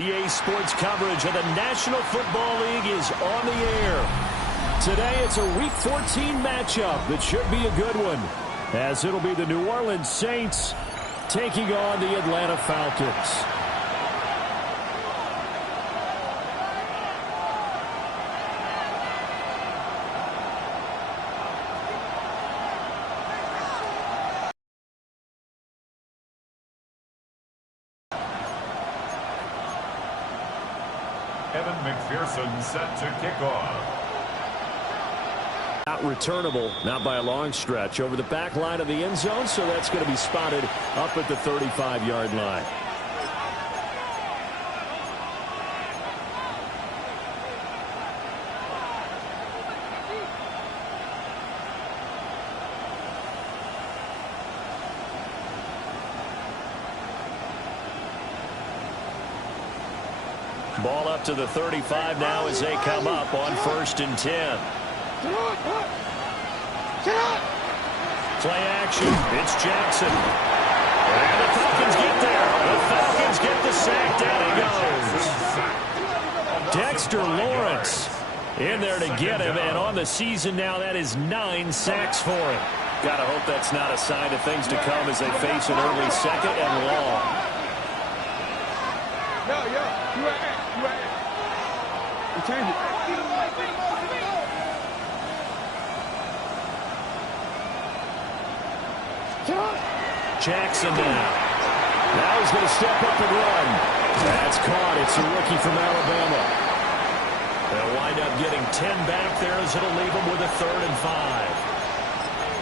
EA Sports coverage of the National Football League is on the air. Today it's a Week 14 matchup that should be a good one, as it'll be the New Orleans Saints taking on the Atlanta Falcons. McPherson set to kick off. Not returnable, not by a long stretch, over the back line of the end zone, so that's going to be spotted up at the 35-yard line. Ball up to the 35 now as they come up on 1st and 10. Play action. It's Jackson. And the Falcons get there. The Falcons get the sack. Down he goes. Dexter Lawrence in there to get him. And on the season now, that is 9 sacks for him. Gotta hope that's not a sign of things to come as they face an early second and long. You right. We change it. Jackson now he's going to step up and run. That's caught. It's a rookie from Alabama. They'll wind up getting 10 back there as it'll leave them with a 3rd and 5.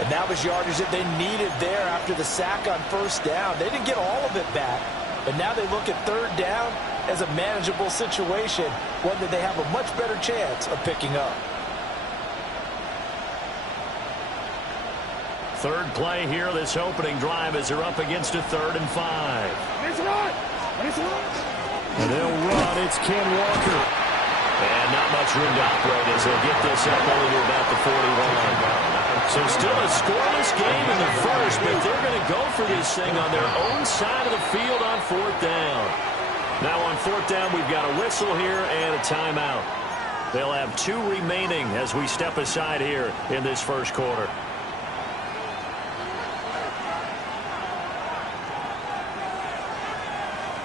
And that was yardage that they needed there after the sack on 1st down. They didn't get all of it back, but now they look at 3rd down as a manageable situation, one that they have a much better chance of picking up. Third play here, this opening drive, as they're up against a 3rd and 5. And they'll run. It's Ken Walker. And not much room to operate as they'll get this up only to about the 41. So still a scoreless game in the first, but they're going to go for this thing on their own side of the field on 4th down. Now on 4th down, we've got a whistle here and a timeout. They'll have 2 remaining as we step aside here in this first quarter.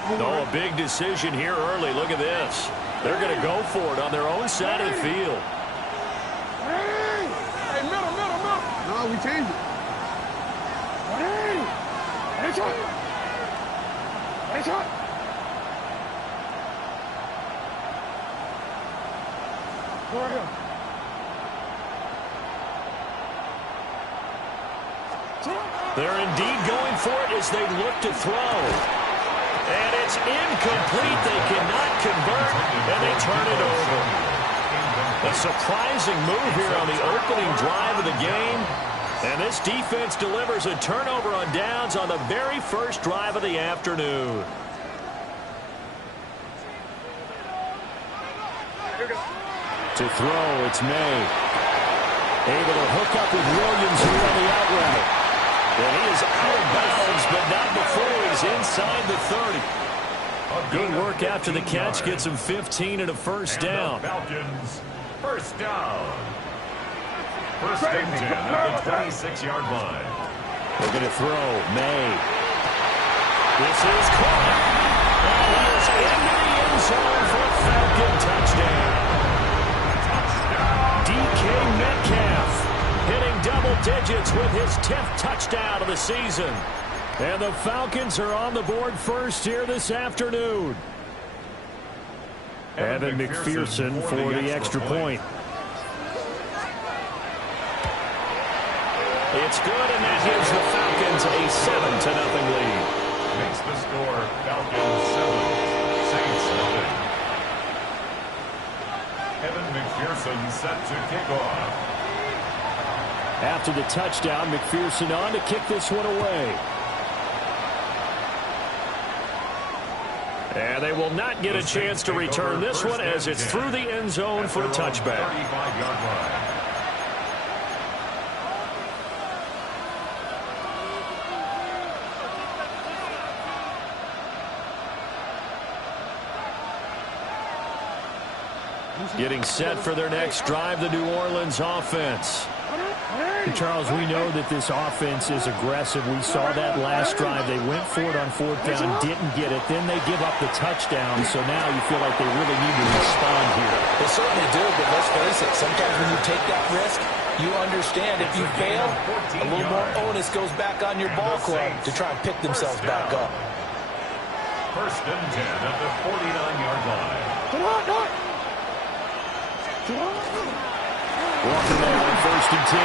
Oh, a big decision here early. Look at this. They're going to go for it on their own side of the field. Hey, middle. No, we changed it. Hey, shot. They're indeed going for it as they look to throw. And it's incomplete. They cannot convert, and they turn it over. A surprising move here on the opening drive of the game. And this defense delivers a turnover on downs on the very first drive of the afternoon. To throw, it's May. Able to hook up with Williams here on the out route. And he is out of bounds, but not before he's inside the 30. Good work after the catch. Gets him 15 and a 1st down. Falcons, 1st down. 1st and 10 at the 26-yard line. They're going to throw. May. This is caught. And he is into the end zone for a Falcon touchdown. DK Metcalf hitting double digits with his 10th touchdown of the season. And the Falcons are on the board first here this afternoon. Evan McPherson for the extra point. It's good, and that gives the Falcons a 7-0 lead. Makes the score Falcons 7, Saints 0. Evan McPherson set to kick off. After the touchdown, McPherson on to kick this one away. And they will not get a chance to return this one as it's through the end zone for a touchback. 35-yard line. Getting set for their next drive, the New Orleans offense. Charles, we know that this offense is aggressive. We saw that last drive. They went for it on fourth down, didn't get it. Then they give up the touchdown, so now you feel like they really need to respond here. They certainly do, but let's face it, sometimes when you take that risk, you understand if you fail, a little more onus goes back on your ball club to try and pick themselves back up. First and 10 at the 49-yard line. Walker now on first and 10.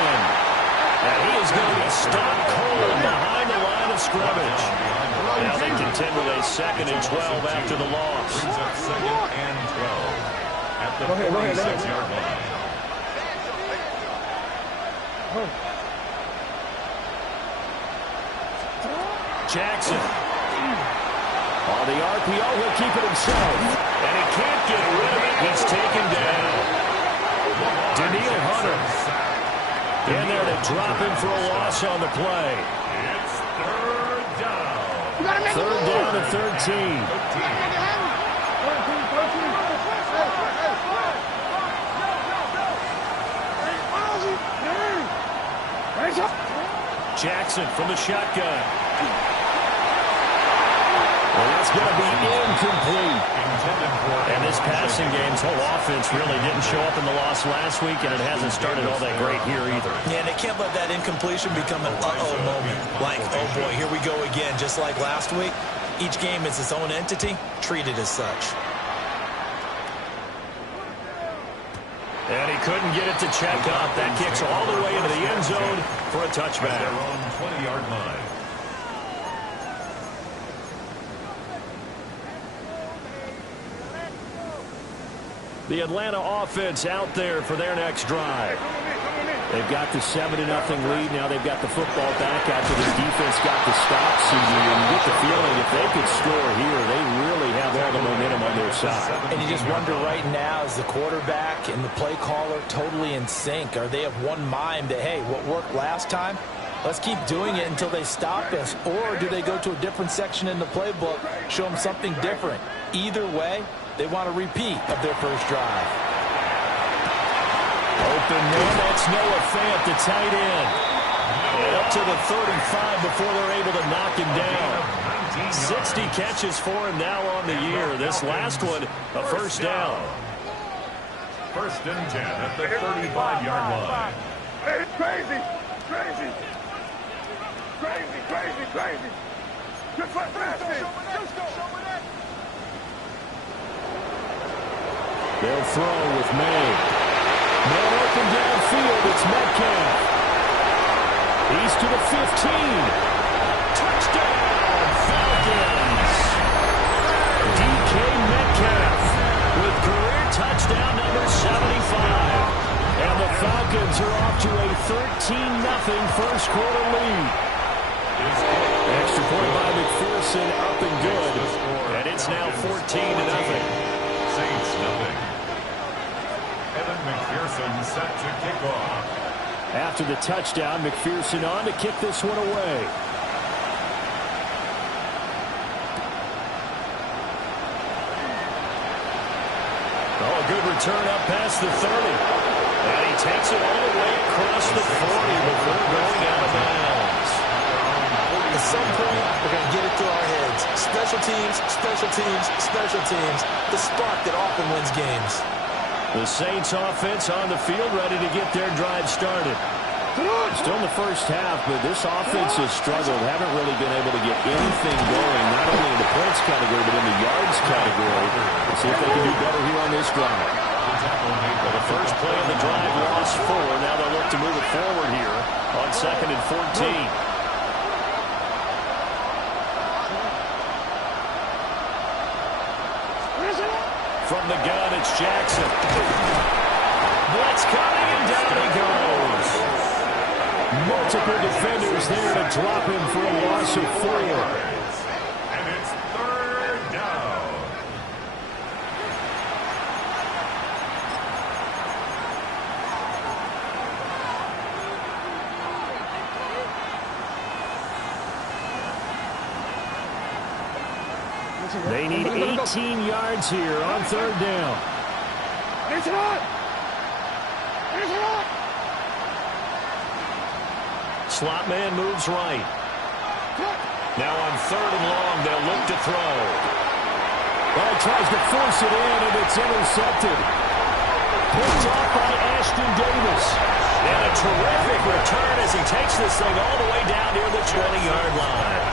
And he is going to be stopped cold behind the line of scrimmage. Now they contend with a 2nd and 12 after the loss. Brings up 2nd and 12 at the 46-yard line. Jackson. On the RPO, he'll keep it himself. And he can't get rid of it. He's taken down. Daniil Hunter in there to drop him for a loss on the play. It's third down. Third down and 13. Jackson from the shotgun. Well, that's going to be incomplete. And this passing game's whole offense really didn't show up in the loss last week, and it hasn't started all that great here either. Yeah, and they can't let that incompletion become an uh-oh moment. Like, oh boy, here we go again. Just like last week, each game is its own entity, treated as such. And he couldn't get it to check up. That kicks all the way into the end zone for a touchback. Their own 20-yard line. The Atlanta offense out there for their next drive. They've got the 7-0 lead. Now they've got the football back after the defense got the stop, CD. And you get the feeling if they could score here, they really have all the momentum on their side. And you just wonder right now, is the quarterback and the play caller totally in sync? Are they of one mind that, hey, what worked last time, let's keep doing it until they stop us? Or do they go to a different section in the playbook, show them something different? Either way, they want a repeat of their first drive. Open man, that's Noah Fant, the tight end. And up to the 35 before they're able to knock him down. 60 catches for him now on the year. This last one, a first down. First and 10 at the 35-yard line. Hey, crazy, crazy, crazy, crazy, crazy. Just like last week. They'll throw with May. Man open downfield, it's Metcalf. He's to the 15. Touchdown, Falcons. DK Metcalf with career touchdown number 75. And the Falcons are off to a 13-0 first quarter lead. Extra point by McPherson, up and good. And it's now 14-0. Saints nothing. Evan McPherson set to kick off. After the touchdown, McPherson on to kick this one away. Oh, a good return up past the 30. And he takes it all the way across the 40 before going out of bounds. At some point, we're going to get it through our heads. Special teams, special teams, special teams. The spark that often wins games. The Saints offense on the field ready to get their drive started. Still in the first half, but this offense has struggled. Haven't really been able to get anything going, not only in the points category, but in the yards category. Let's see if they can do better here on this drive. Well, the first play of the drive lost 4. Now they'll look to move it forward here on 2nd and 14. From the gun, it's Jackson. Blitz coming, and down he goes. Multiple defenders there to drop him for a loss of 4. And it's third down. They need 18 yards here on 3rd down. Slot man moves right. Now on 3rd and long, they'll look to throw. Well, he tries to force it in, and it's intercepted. Picked off by Ashton Davis. And a terrific return as he takes this thing all the way down near the 20-yard line.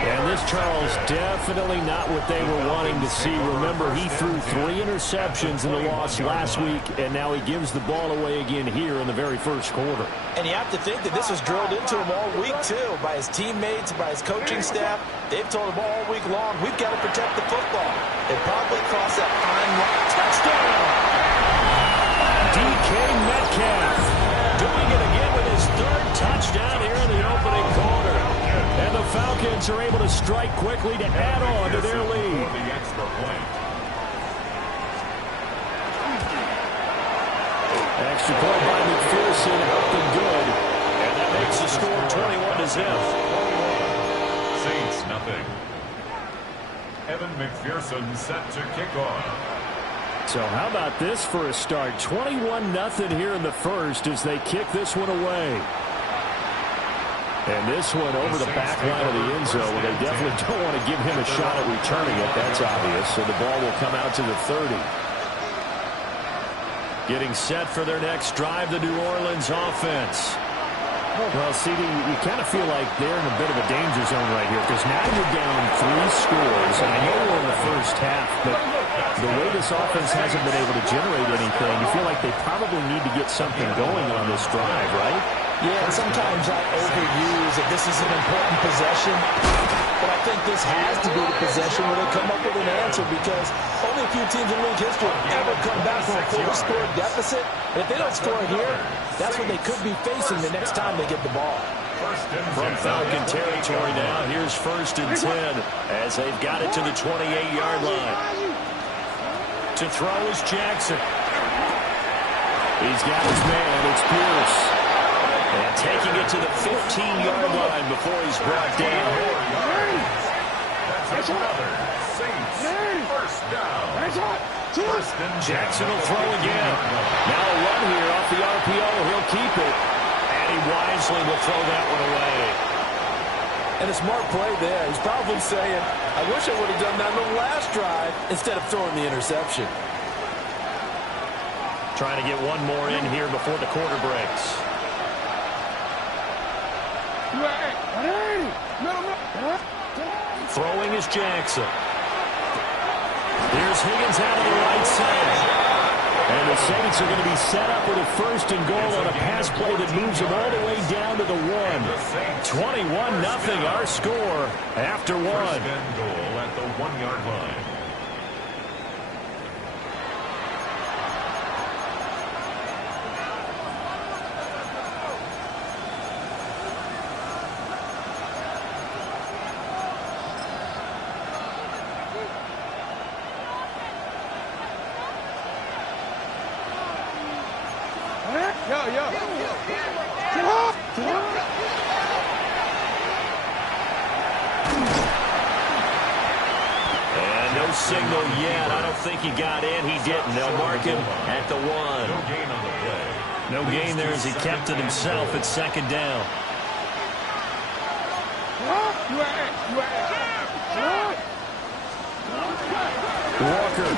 And this, Charles, definitely not what they were wanting to see. Remember, he threw 3 interceptions in the loss last week, and now he gives the ball away again here in the very first quarter. And you have to think that this was drilled into him all week, too, by his teammates, by his coaching staff. They've told him all week long, we've got to protect the football. They probably crossed that fine line. Touchdown! DK Metcalf Doing it again with his 3rd touchdown here in the opening quarter. And the Falcons are able to strike quickly to add on to their lead. Extra point by McPherson, up and good. And that makes the score 21-0. Saints nothing. Evan McPherson set to kick off. So how about this for a start? 21-0 here in the first as they kick this one away. And this one over the back line of the end zone. Well, they definitely don't want to give him a shot at returning it. That's obvious. So the ball will come out to the 30. Getting set for their next drive, the New Orleans offense. Well, CD, you kind of feel like they're in a bit of a danger zone right here because now you're down 3 scores. And I know we're in the first half, but the way this offense hasn't been able to generate anything, you feel like they probably need to get something going on this drive, right? Yeah, and sometimes I overuse that this is an important possession. But I think this has to be the possession where they come up with an answer because only a few teams in league history ever come back from a fully scored deficit. And if they don't score here, that's what they could be facing the next time they get the ball. From Falcon territory now, here's 1st and 10 as they've got it to the 28-yard line. To throw is Jackson. He's got his man. It's Pierce. And taking it to the 15-yard line before he's brought down. That's another Saints first down. Jackson will throw again. Now a run here off the RPO. He'll keep it. And he wisely will throw that one away. And a smart play there. He's probably saying, I wish I would have done that on the last drive instead of throwing the interception. Trying to get one more in here before the quarter breaks. Throwing is Jackson. Here's Higgins out of the right side. And the Saints are going to be set up with a 1st and goal on a pass play that moves them all the way down to the 1. 21-0 our score after 1. 1st and goal at the 1-yard line. And no signal yet. I don't think he got in. He didn't. They'll mark him at the 1. No gain on the play. No gain there as he kept it himself at 2nd down. Walker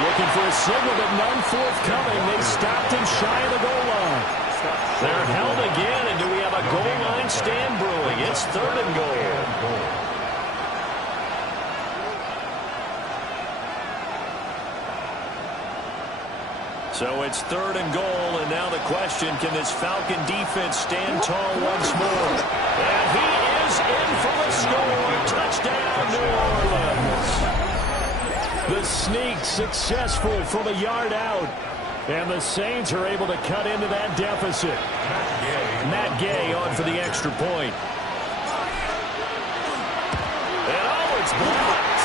looking for a signal, but none forthcoming. They stopped him shy of the goal line. They're held again, and do we have a goal line stand brewing? It's 3rd and goal. So it's 3rd and goal, and now the question, can this Falcon defense stand tall once more? And he is in for the score. Touchdown, New Orleans. The sneak successful from a yard out. And the Saints are able to cut into that deficit. Matt Gay on for the extra point. And oh, it's blocked.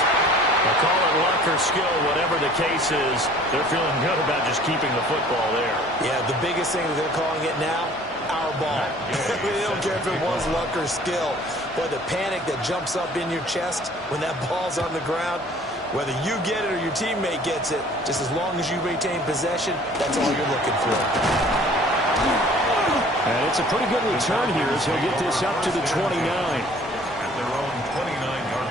They'll call it luck or skill, whatever the case is. They're feeling good about just keeping the football there. Yeah, the biggest thing that they're calling it now, our ball. They don't care if it was luck or skill. But the panic that jumps up in your chest when that ball's on the ground, Whether you get it or your teammate gets it, just as long as you retain possession, that's all you're looking for. And it's a pretty good return here as he'll get this up to the 29. At their own 29-yard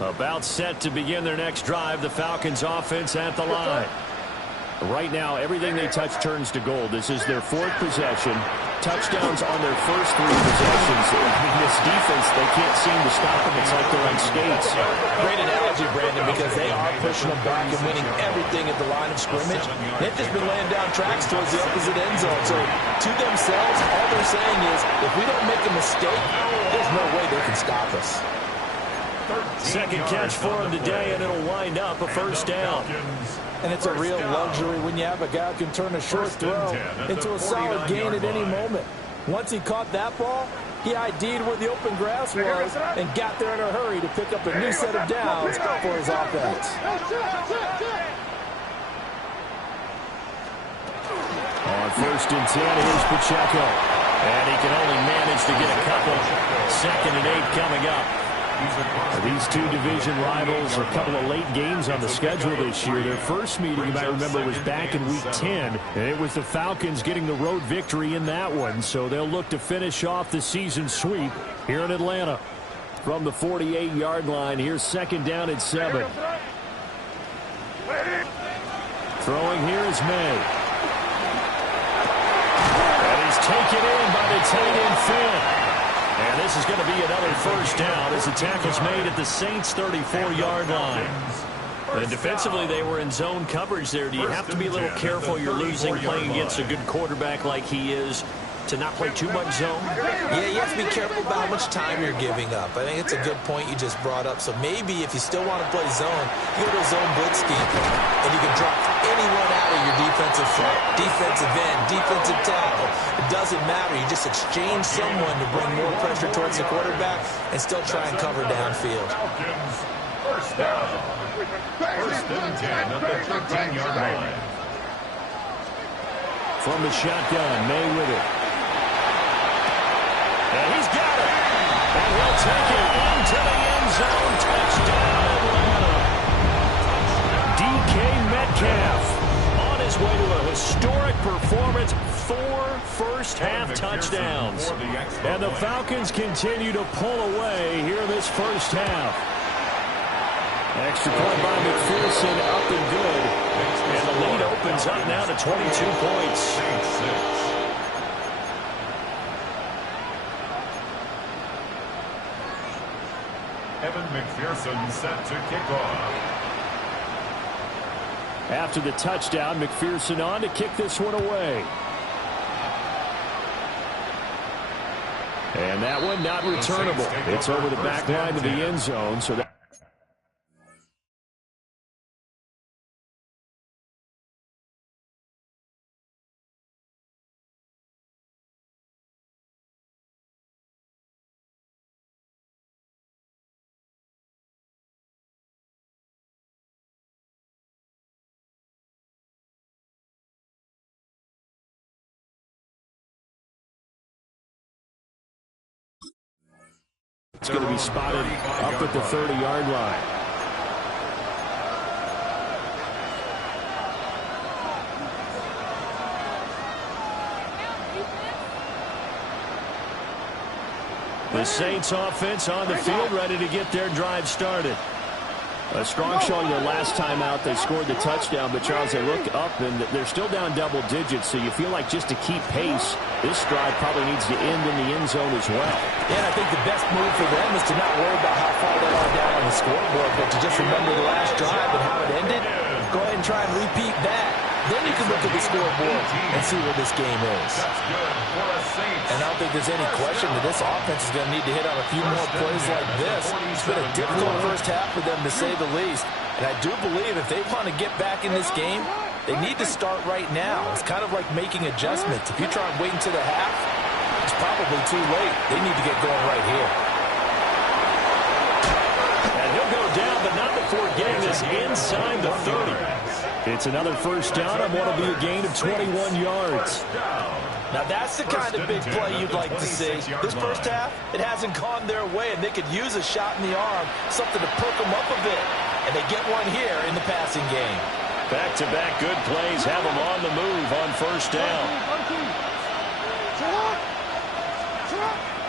line. About set to begin their next drive, the Falcons offense at the line. Right now, everything they touch turns to gold. This is their fourth possession. Touchdowns on their first three possessions. This defense, they can't seem to stop them. It's like they're on skates. Great analogy, Brandon, because they are pushing them back and winning everything at the line of scrimmage. They've just been laying down tracks towards the opposite end zone. So to themselves, all they're saying is, if we don't make a mistake, there's no way they can stop us. Second catch for him today, and it'll wind up a first down. And it's a real luxury when you have a guy who can turn a short throw into a solid gain at any moment. Once he caught that ball, he ID'd where the open grass was and got there in a hurry to pick up a new set of downs for his offense. On 1st and 10, here's Pacheco. And he can only manage to get a couple. 2nd and 8 coming up. These two division rivals, a couple of late games on the schedule this year. Their first meeting, you might remember, was back in Week 10. And it was the Falcons getting the road victory in that one. So they'll look to finish off the season sweep here in Atlanta. From the 48-yard line, here's 2nd down and 7. Throwing here is May. And he's taken in by the tight end Finn. And this is going to be another first down as the tackle's made at the Saints' 34-yard line. And defensively, they were in zone coverage there. Do you have to be a little careful? You're losing playing against a good quarterback like he is to not play too much zone? Yeah, you have to be careful about how much time you're giving up. I think it's a good point you just brought up. So maybe if you still want to play zone, you go to a zone blitz scheme, and you can drop anyone out of your defensive front, defensive end, defensive tackle. It doesn't matter. You just exchange someone to bring more pressure towards the quarterback and still try and cover downfield. First down. 1st and 10 at the 13-yard line. From the shotgun, May with it. And he's got it. And he'll take it into the end zone. Touchdown, Atlanta. DK Metcalf on his way to a historic performance. 4 first-half touchdowns. And the Falcons continue to pull away here in this first half. Extra point by McPherson, up and good. And the lead opens up now to 22 points. Evan McPherson set to kick off. After the touchdown, McPherson on to kick this one away. And that one not returnable. It's over the back line of the end zone. So that it's going to be spotted up at the 30-yard line. The Saints offense on the field, ready to get their drive started. A strong showing their last time out. They scored the touchdown, but Charles, they look up and they're still down double digits, so you feel like just to keep pace, this drive probably needs to end in the end zone as well. Yeah, and I think the best move for them is to not worry about how far they are down on the scoreboard, but to just remember the last drive and how it ended. Go ahead and try and repeat that. Then you can look at the scoreboard and see where this game is. And I don't think there's any question that this offense is going to need to hit on a few more plays like this. It's been a difficult first half for them, to say the least. And I do believe if they want to get back in this game, they need to start right now. It's kind of like making adjustments. If you try and wait until the half, it's probably too late. They need to get going right here. And he'll go down, but not before getting this inside the 30. It's another first down on what will be a gain of 21 yards. Now that's the kind of big play you'd like to see. This first half, it hasn't gone their way, and they could use a shot in the arm, something to perk them up a bit. And they get one here in the passing game. Back-to-back good plays have them on the move on first down.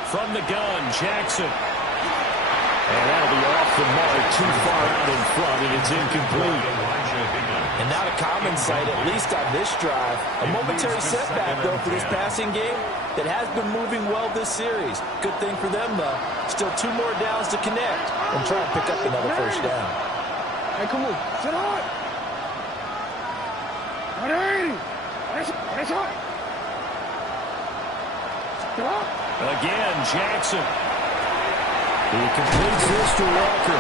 From the gun, Jackson. And that'll be off the mark, too far out in front, and it's incomplete. And not a common sight, at least on this drive. A momentary setback, though, for this passing game that has been moving well this series. Good thing for them, though. Still 2 more downs to connect and try and pick up another first down. Hey, come on. Sit on. Again, Jackson. He completes this to Walker.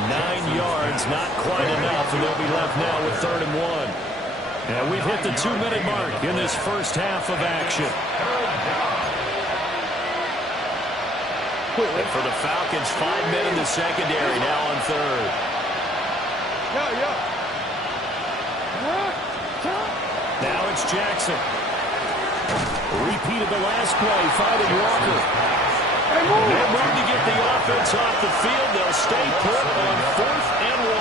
9 yards, not quite enough, and they'll be left now with 3rd and 1. And we've hit the 2-minute mark in this first half of action. And for the Falcons, 5 men in the secondary now on 3rd. Now it's Jackson. Repeat of the last play, finding Walker. No room to get the offense off the field. They'll stay put on 4th and 1.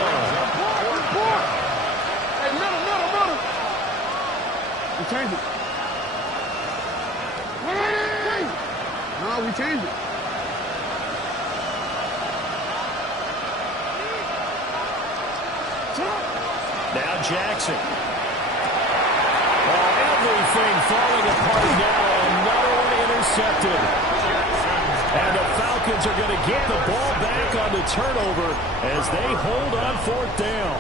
Hey, middle. We change it. Hey! No, we change it. Now Jackson. Everything falling apart now. Another one intercepted. And the Falcons are going to get the ball back on the turnover as they hold on 4th down.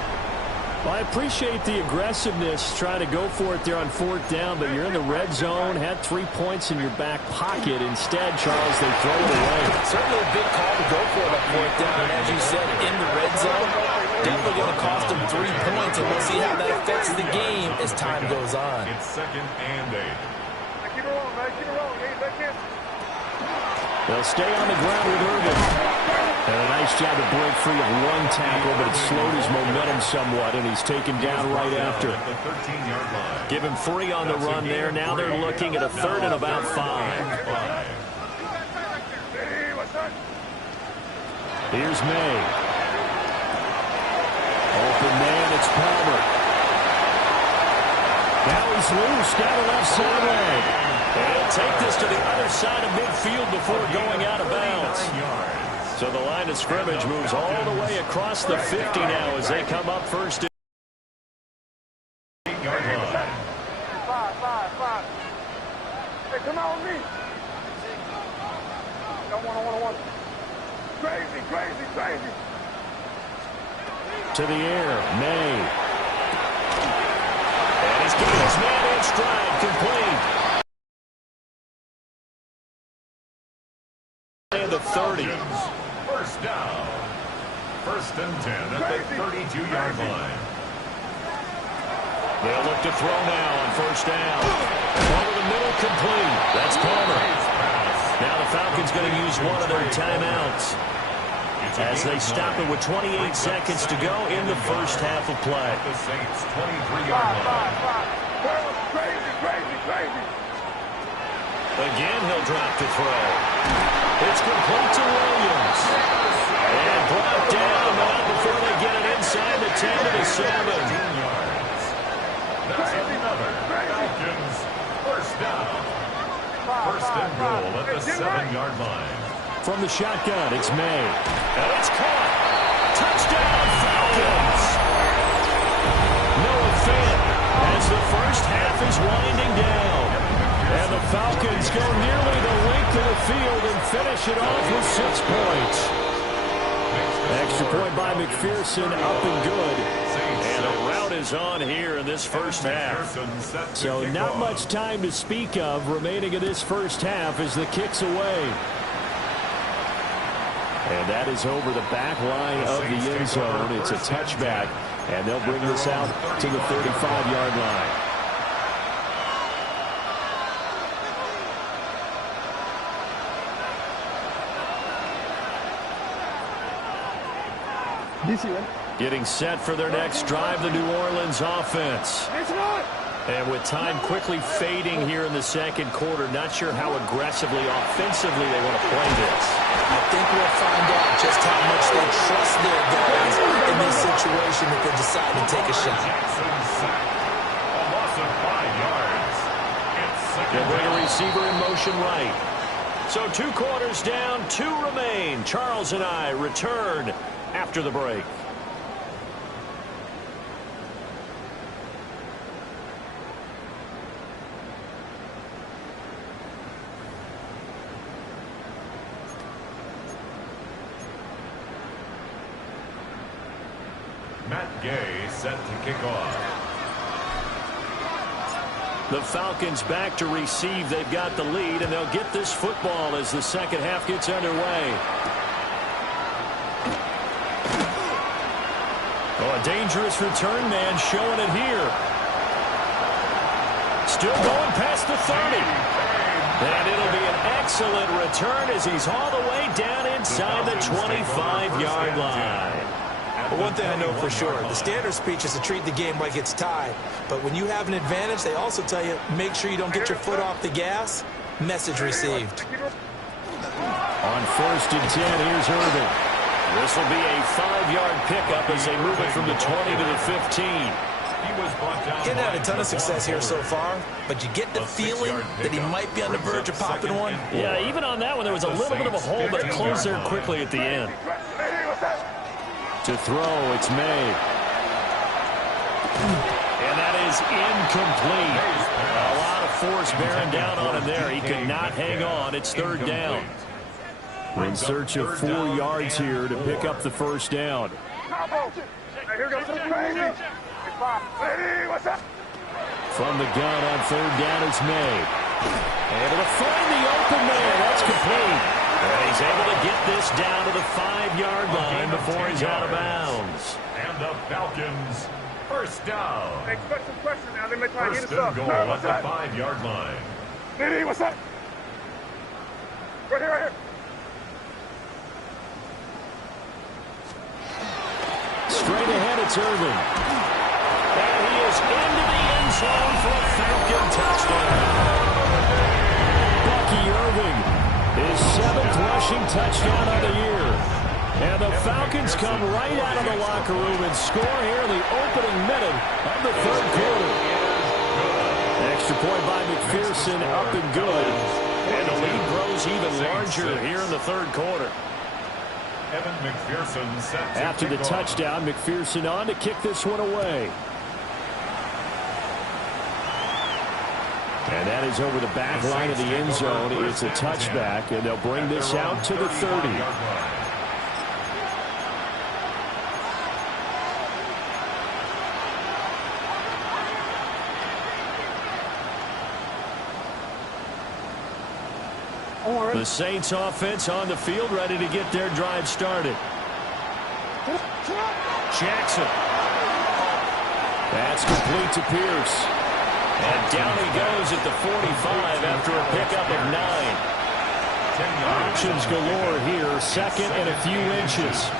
Well, I appreciate the aggressiveness trying to go for it there on 4th down, but you're in the red zone, had 3 points in your back pocket. Instead, Charles, they throw it away. Certainly a big call to go for it on 4th down, and as you said, in the red zone. Definitely going to cost them 3 points, and we'll see how that affects the game as time goes on. It's 2nd and 8. Keep it rolling, man. Keep it rolling. They'll stay on the ground with Irvin. And a nice job to break free of 1 tackle, but it slowed his momentum somewhat, and he's taken down right after. Give him 3 on the run there. Now they're looking at a 3rd and about 5. Here's May. Open man, it's Palmer. Now he's loose down the left sideline. And he'll take this to the other side of midfield before going out of bounds. So the line of scrimmage moves all the way across the 50 now as they come up first. 8-yard line. Five. Hey, come out with me. One. Crazy. To the air, May. And he's got his man in stride, complete. And the 30. First down. 1st and 10 at the 32-yard line. They'll look to throw now on 1st down. Over the middle, complete. That's Palmer. Now the Falcons going to use one of their timeouts as they stop it with 28 seconds to go in the first half of play. The Saints 23-yard line. Crazy. Again, he'll drop to throw. It's complete to Williams. And brought down now before they get it inside the 10 to the 7. That's another Falcons first down. 1st and goal at the 7-yard line. From the shotgun, it's May. And it's caught. Touchdown, Falcons. Noah Fant as the first half is winding down. And the Falcons go nearly the length of the field and finish it off with 6 points. Extra point by McPherson, up and good. And a rout is on here in this first half. So not much time to speak of remaining in this first half as the kick's away. And that is over the back line of the end zone. It's a touchback, and they'll bring this out to the 35-yard line. Getting set for their next drive, the New Orleans offense. And with time quickly fading here in the second quarter, not sure how aggressively, offensively they want to play this. I think we'll find out just how much they trust their guys in this situation if they decide to take a shot. A loss of 5 yards. They'll bring a receiver in motion right. So 2 quarters down, 2 remain. Charles and I return after the break. Matt Gay set to kick off. The Falcons back to receive. They've got the lead, and they'll get this football as the second half gets underway. Oh, a dangerous return man showing it here. Still going past the 30. And it'll be an excellent return as he's all the way down inside the 25-yard line. But one thing I know for sure, the standard speech is to treat the game like it's tied. But when you have an advantage, they also tell you, make sure you don't get your foot off the gas. Message received. On 1st and 10, here's Irvin. This will be a 5-yard pickup as they move it from the 20 to the 15. Getting had a ton of success here so far, but you get the feeling that he might be on the verge of popping one. Yeah, even on that one, there was a little bit of a hole, but it closed there quickly at the end. To throw, it's made. And that is incomplete. A lot of force bearing down on him there. He could not hang on. It's 3rd down. We're in search of 4 yards here to pick up the first down. From the gun on 3rd down, it's made. Able to find the open man. That's complete. And he's able to get this down to the 5-yard line before he's out of bounds. And the Falcons, first down. Expect some pressure now. They may try to First get us and up. goal at the 5-yard line. Diddy, what's up? Right here, right here. Straight ahead, it's Irvin. And he is into the end zone for a Falcon touchdown. Bucky Irving, his 7th rushing touchdown of the year. And the Falcons come right out of the locker room and score here in the opening minute of the 3rd quarter. Extra point by McPherson, up and good. And the lead grows even larger here in the 3rd quarter. Evan McPherson set to After the kick off. touchdown, McPherson on to kick this one away. And that is over the back line of the end zone. It's a touchback, and they'll bring this out to the 30. The Saints offense on the field, ready to get their drive started. Jackson. That's complete to Pierce. And down he goes at the 45 after a pickup of 9. Options galore here, 2nd and a few inches.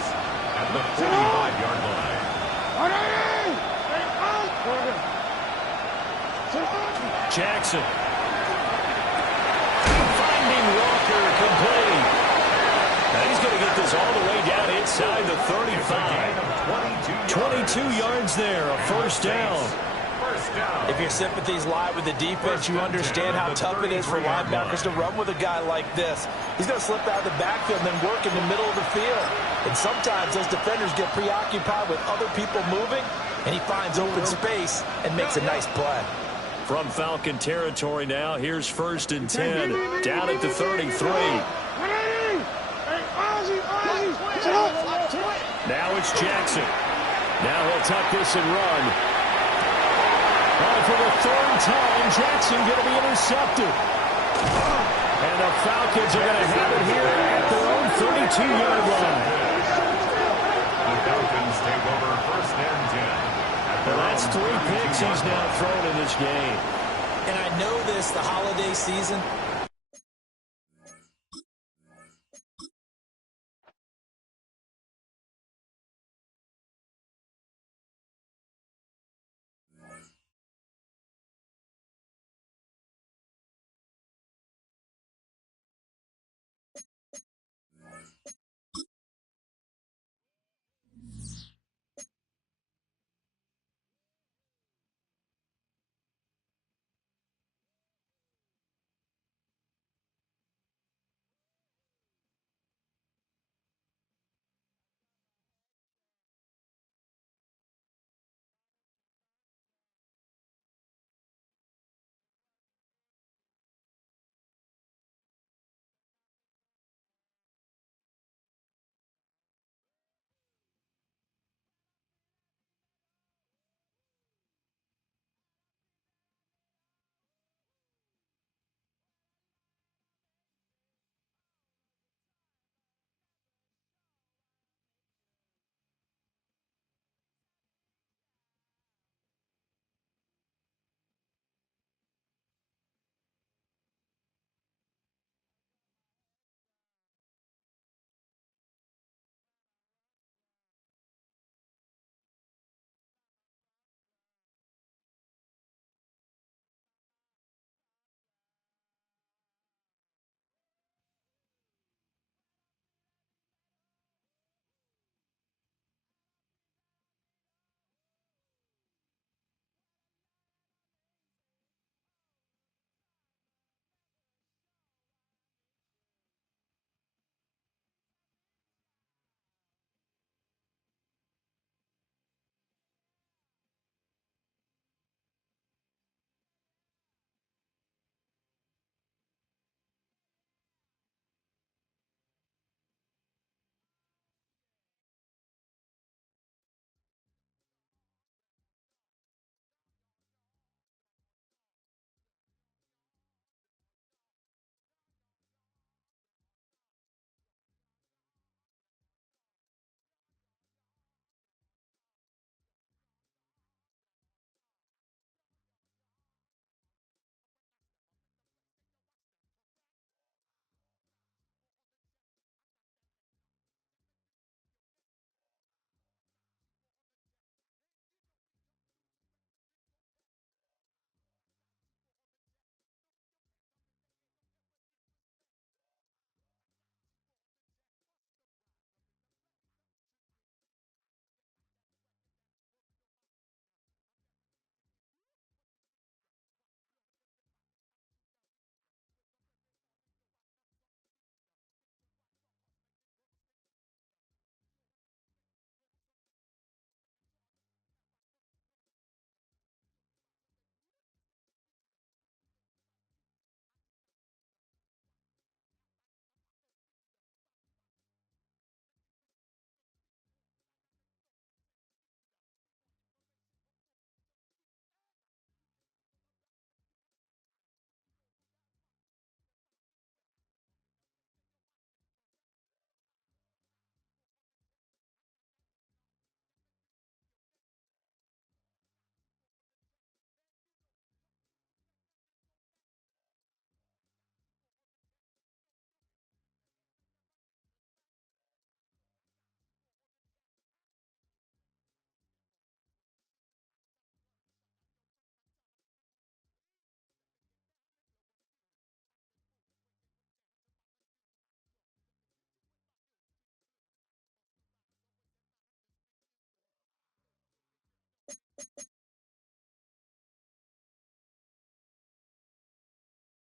At the 45-yard line. Jackson. Finding Walker complete. Now he's going to get this all the way down inside the 35. 22 yards there, a first down. If your sympathies lie with the defense, you understand how tough it is for linebackers to run with a guy like this. He's going to slip out of the backfield and then work in the middle of the field. And sometimes those defenders get preoccupied with other people moving, and he finds open space and makes a nice play. From Falcon territory now, here's 1st and 10, down at the 33. Now it's Jackson. Now he'll tuck this and run. And for the 3rd time, Jackson going to be intercepted. And the Falcons are going to have it here at their own 32-yard line. The Falcons take over 1st and 10. Well, that's 3 picks he's now thrown in this game. And I know this, the holiday season,